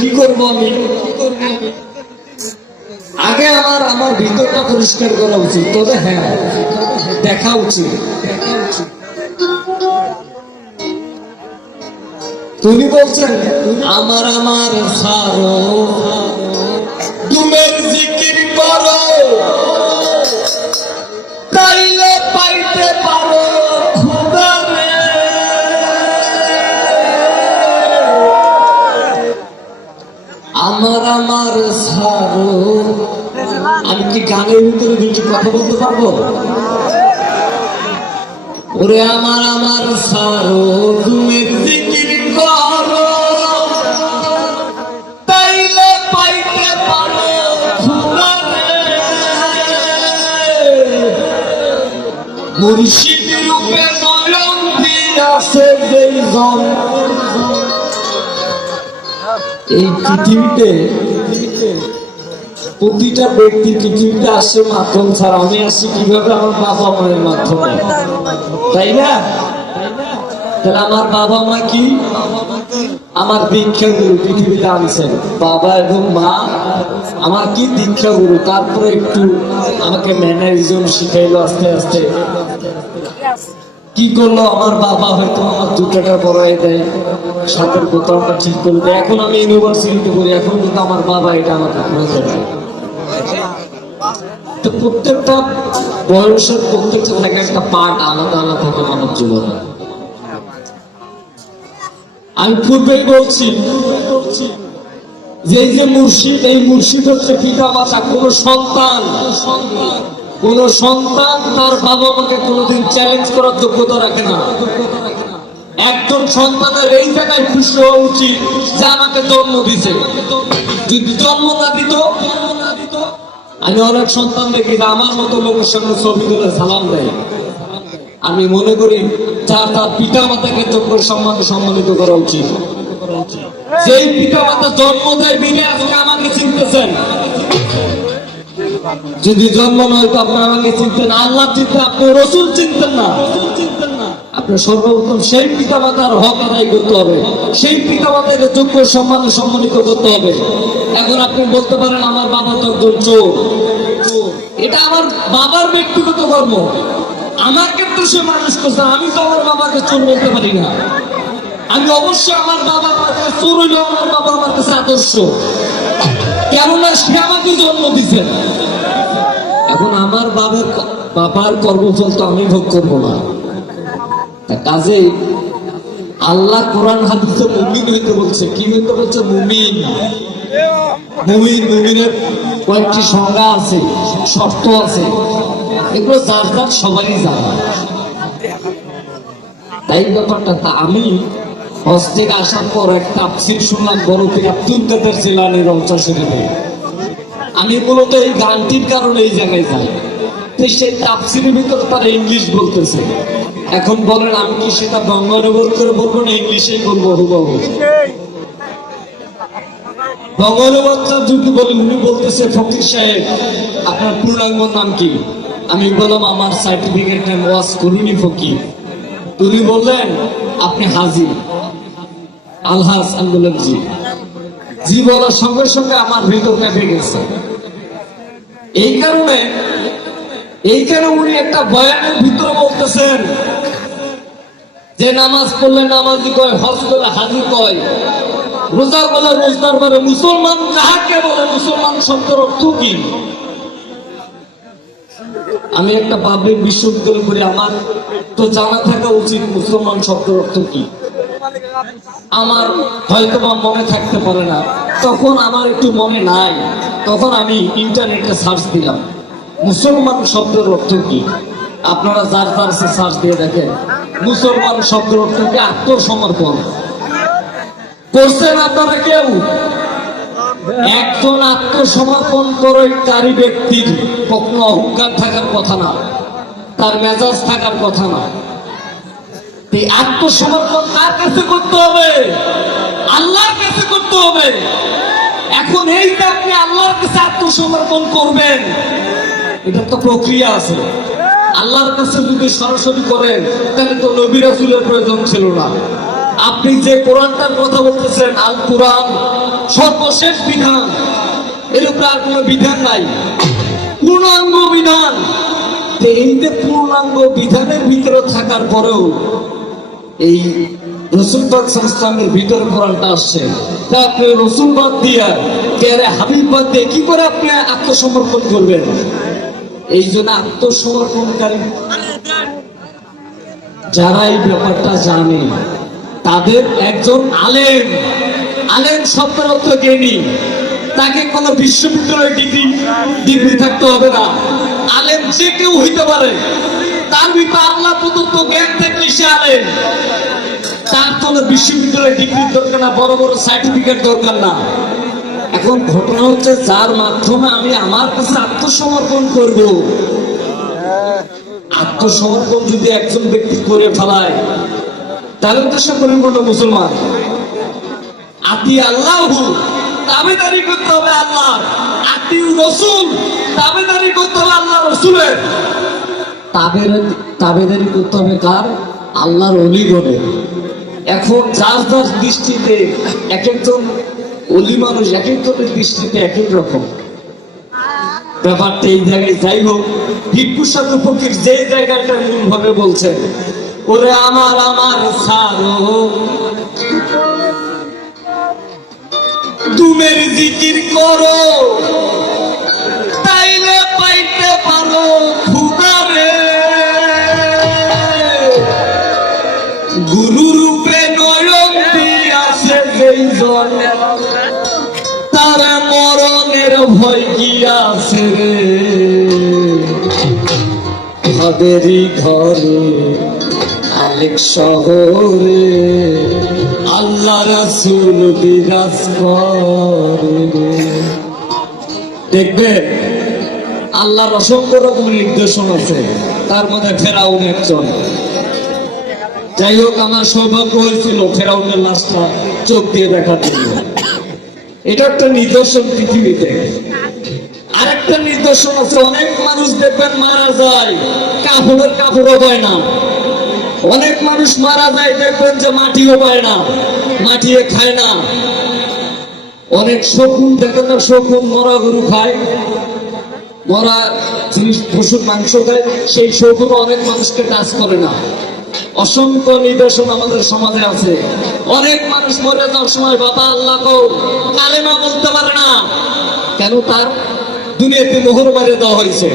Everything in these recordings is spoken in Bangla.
কি করব আমি? আগে আমার আমার ভিতরটা পরিষ্কার করা উচিত। তবে হ্যাঁ দেখা উচিত। তুমি বলছেন, আমার আমার সারো। তুমের জিকির করো। তাইলে আমার আমার সারো। আমি কি গানের ভিতরে দুটি কথা বলতে পারব? ওরে আমার আমার সারো, তুমি মুর্শিদ রূপে নয়ন দিয়াছে যেই জন। এই পৃথিবীতে প্রতিটা ব্যক্তি পৃথিবীতে আসে মাধ্যম ছাড়া। আমি আসি কীভাবে আমার বাবা মায়ের মাধ্যমে? তাই না? তাহলে আমার বাবা মা কি? আমার দীক্ষা গুরু পৃথিবীতে আনছেন। বাবা এবং মা। আমার কি দীক্ষা গুরু তারপরে একটু আমাকে ম্যানারিজম শিখাইলো আস্তে আস্তে। কি করল? আমার বাবা হয়তো আমার টাকা পড়াই দেয়। সাথের কোথাওটা ঠিক করে দেয়। এখন আমি ইউনিভার্সিটিতে পড়ি, এখন কিন্তু আমার বাবা এটা আমাকে করে দেয়। তো প্রত্যেকটা বয়সের প্রত্যেকটা থেকে একটা পার্ট আলাদা আলাদা থাকে মানব জীবনে। আমি পূর্বেই বলছি, যে যে মুর্শিদ, এই মুর্শিদ হচ্ছে পিতা মাতা কোন সন্তান। কোন সন্তান তার বাবা মাকে কোনোদিন চ্যালেঞ্জ করার যোগ্যতা রাখে না। একজন সন্তানের এই জায়গায় খুশি হওয়া উচিত যে আমাকে জন্ম দিছে যদি জন্ম না দিত, আমি অনেক সন্তান দেখি আমার মতো লোকের সঙ্গে ছবি তুলে সালাম দেয়। আমি মনে করি যা তার পিতা মাতাকে যোগ্য সম্মানে সম্মানিত করা উচিত। যেই পিতা মাতা জন্ম দেয় বিনে আজকে আমাকে চিনতেছেন। যদি জন্ম নয় তো আপনার আমাকে চিনতেন আল্লাহ চিনতেন, আপনি রসুল চিনতেন না। সর্বপ্রথম সেই হক আদায় করতে হবে। সেই যোগ্য সম্মানে সম্মানিত করতে হবে। এখন আপনি বলতে পারেন, আমার বাবা তো একজন চোর। এটা আমার বাবার ব্যক্তিগত কর্ম। আমাকে তো সে মানুষ করছে, আমি তো আমার বাবাকে চোর বলতে পারি না। আমি অবশ্যই আমার বাবা আমার চোর হইলেও আমার বাবা আমার কাছে আদর্শ। কেননা সে আমাকে জন্ম দিছে এখন আমার বাবার বাবার কর্মফল তো আমি ভোগ করব না। কাজে আল্লাহ কোরআন হাদিসে মুমিন হইতে বলছে। কি হইতে বলছে? মুমিন। মুমিন, মুমিনের কয়েকটি সংজ্ঞা আছে, শর্ত আছে। এগুলো যার যার সবারই জানা। তাই ব্যাপারটা তা আমি হজ আসার পর এক তাফসির শুনলাম বড় পীর আব্দুল কাদের জিলানি রওজা শরীফে। আমি মূলত এই গানটির কারণে এই জায়গায় যাই। তো সেই তাফসিরের ভিতরে তারা ইংলিশ বলতেছে। এখন বলেন, আমি কি সেটা বঙ্গানুবাদ করে বলব না ইংলিশেই বলব বঙ্গানুবাদটা যদি বলি উনি বলতেছে, ফকির সাহেব, আপনার পূর্ণাঙ্গ নাম কি? আমি বললাম, আমার সার্টিফিকেট নেন ওয়াজ করুনি, ফকির। উনি বললেন, আপনি হাজির আলহাজ আমি জি সঙ্গে সঙ্গে আমার ভিতর কেঁপে গেছে। এই কারণে এই কারণে উনি একটা বয়ানের ভিতরে বলতেছেন যে নামাজ পড়লে নামাজি কয়, হজ করলে হাজি কয়। রোজা বলে রোজদার বলে মুসলমান কাহাকে বলে? মুসলমান শব্দের অর্থ কি? আমি একটা পাবলিক বিশ্ববিদ্যালয় করি আমার তো জানা থাকা উচিত মুসলমান শব্দের অর্থ কি। আমার হয়তো বা মনে থাকতে পারে না। তখন আমার একটু মনে নাই। তখন আমি ইন্টারনেটে সার্চ দিলাম। মুসলমান শব্দের অর্থ কি? আপনারা যার তার সার্চ দিয়ে দেখেন, মুসলমান শব্দের অর্থ কি? আত্মসমর্পণ। করছেন আপনারা কেউ? একজন আত্মসমর্পণ করারী ব্যক্তির কখনো অহংকার থাকার কথা না। তার মেজাজ থাকার কথা না। আত্মসমর্পণ কার কাছে করতে হবে? আল্লাহর কাছে করতে হবে। এখন এইটা আপনি আল্লাহর কাছে আত্মসমর্পণ করবেন। এটা তো প্রক্রিয়া আছে। আল্লাহর কাছে যদি সরাসরি করেন, তাহলে তো নবী রাসূলের প্রয়োজন ছিল না। আপনি যে কোরআনটার কথা বলতেছেন আল কোরআন সর্বশেষ বিধান, এর উপরে আর কোনো বিধান নাই। পূর্ণাঙ্গ বিধান। এই যে পূর্ণাঙ্গ বিধানের ভিতরে থাকার পরেও এই রসুলবাদ সংস্থানের ভিতরে কোরআনটা আসছে। তা আপনি রসুলবাদ দিয়ে পেয়ারে হাবিববাদ দিয়ে কি করে আপনি আত্মসমর্পণ করবেন? এই জন্য আত্মসমর্পণকারী যারা এই ব্যাপারটা জানে, তাদের একজন আলেম আলেম শব্দের অর্থ জ্ঞানী, তাকে কোনো বিশ্ববিদ্যালয় ডিগ্রি ডিগ্রি থাকতে হবে না। আলেম যে কেউ হইতে পারে। তার ভিতরে আল্লাহ প্রদত্ত জ্ঞান সে তার কোনো দরকার না, বড় বড় সার্টিফিকেট দরকার না। এখন ঘটনা হচ্ছে, যার মাধ্যমে আমি আমার কাছে আত্মসমর্পণ করব। আত্মসমর্পণ যদি একজন ব্যক্তি করে ফেলায়, তাহলে তো সে পরিপূর্ণ মুসলমান। আতি আল্লাহ দাবিদারি করতে হবে আল্লাহ আতি রসুল দাবিদারি করতে হবে আল্লাহ রসুলের। তাবেদারি তাবেদারি করতে হবে কার? আল্লাহর এখন দৃষ্টিতে এক একজন অলি মানুষ এক একজনের দৃষ্টিতে এক এক রকম। ব্যাপারটা এই জায়গায় যাই হোক, ভিক্ষু সাধু ফকির যে জায়গাটা মূল ভাবে বলছে ওরে আমার আমার সারো। তুমের জিকির করো। পারো খুদারে গুরু রূপে নয়ন আছে যেই জন তার মরণের ভয় কি আছে রে। ভাবেরই ঘরে, আলেক শহরে আল্লাহ রাসূল বিরাজ করে। দেখবে? আল্লাহর অসংখ্য রকম নির্দেশন আছে। তার মধ্যে ফেরাউন একজন। যাই হোক, আমার সৌভাগ্য হয়েছিল ফেরাউনের লাশটা চোখ দিয়ে দেখার জন্য। এটা একটা নিদর্শন পৃথিবীতে। আরেকটা নিদর্শন আছে, অনেক মানুষ দেখবেন মারা যায়। কাপড়ের কাপড়ও পায় না। অনেক মানুষ মারা যায়, দেখবেন যে মাটিও পায় না। মাটিয়ে খায় না। অনেক শকুন, দেখেন না, শকুন মরা গরু খায়। মরা জিনিস, পশুর মাংস খায়, সেই শকুন অনেক মানুষকে টাচ করে না। অসংখ্য নিদর্শন আমাদের সমাজে আছে। অনেক মানুষ মরে যাওয়ার সময়, বাবা, আল্লাহ কো কালেমা বলতে পারে না। কেন তার? দুনিয়াতে মোহর মারে দেওয়া হয়েছে।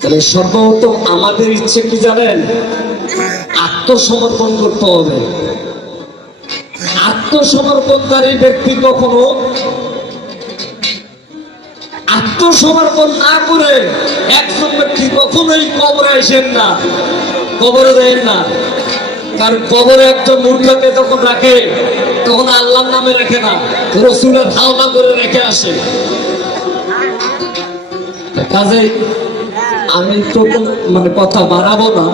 তাহলে সর্বপ্রথম আমাদের ইচ্ছে কি জানেন? আত্মসমর্পণ করতে হবে। আত্মসমর্পণকারী ব্যক্তি কখনো আত্মসমর্পণ না করে একজন ব্যক্তি কখনোই কবরে আসেন না। কবরে দেন না। কারণ কবরে একটা মূর্খকে যখন রাখে, তখন আল্লাহর নামে রাখে না, রসুলের ধারণা করে রেখে আসে। কাজে আমি তো মানে কথা বাড়াবো না।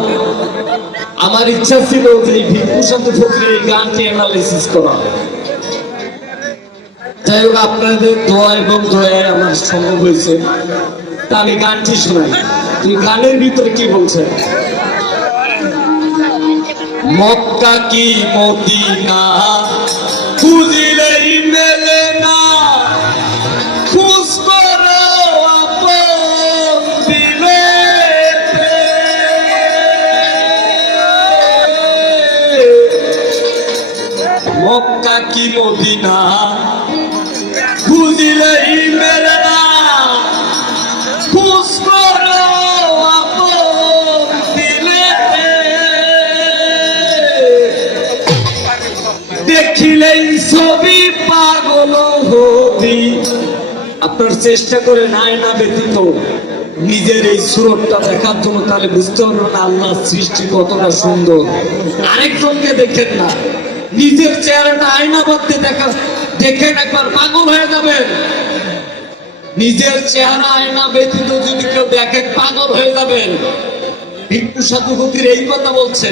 আমার ইচ্ছা ছিল যে এই ভিক্ষু সাথে ফকরের গানটি অ্যানালিসিস করা। যাই হোক আপনাদের দোয়া এবং দয়ায় আমার সম্ভব হয়েছে। তা আমি গানটি শোনাই। তুই গানের ভিতরে কি বলছে? মক্কা কি মদিনা? না। খুঁজ করো আপন মক্কা কি মদিনা? দেখিলেই ছবি পাগল হবি আপনার চেষ্টা করে নাই না ব্যতীত, নিজের এই সুরতটা দেখার জন্য তাহলে বুঝতে পারবেন না আল্লাহর সৃষ্টি কতটা সুন্দর। আরেকজনকে দেখেন না, নিজের চেহারাটা আয়না করতে দেখা দেখেন একবার পাগল হয়ে যাবেন। নিজের চেহারা আয়না ব্যতীত যদি কেউ দেখেন পাগল হয়ে যাবেন। ভিক্ষু সাধুপতির এই কথা বলছে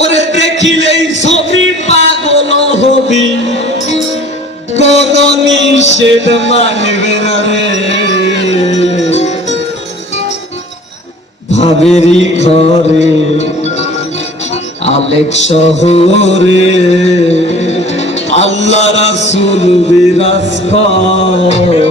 ওরে দেখিলেই ছবি পাগল হবি। কোন সেদ মানবে না রে। ভাবেরি ঘরে আলেক শহরে আল্লাহ রাসুল বিরাজ করে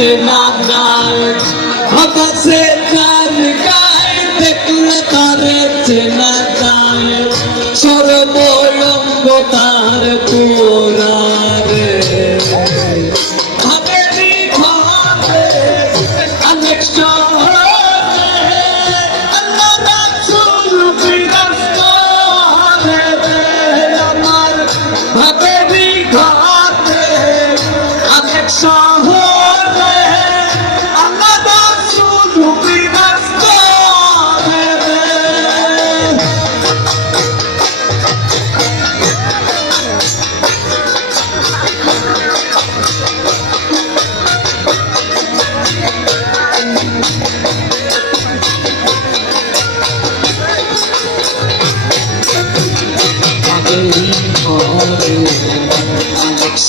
tonight.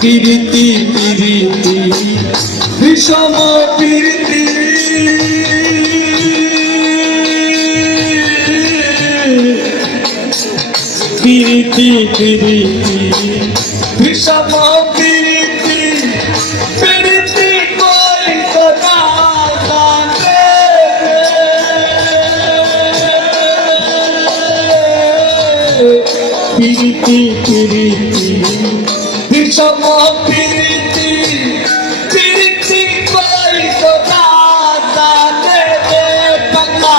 পিরিতি পিরিতি বিষম পিরিতি পিরিতি পিরিতি বিষম পিরিতি পিরিতি কই সদা বিষম প্রীতি প্রীতি করিত তাতে পাকা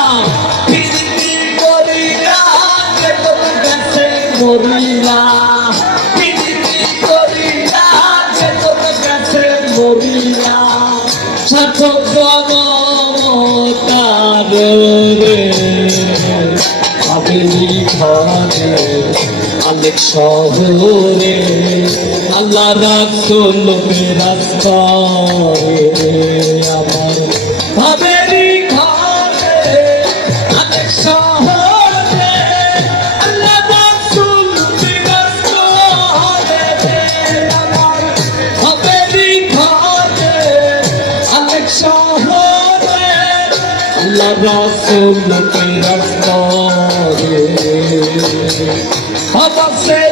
প্রীতি করিয়া গেছে মরিলা বিধানে অনেক শহরে আল্লাহ রাখতো লোকের রাস্তায় আমার ভাবে ফুল পিঙ্গার তরে অবশ্যই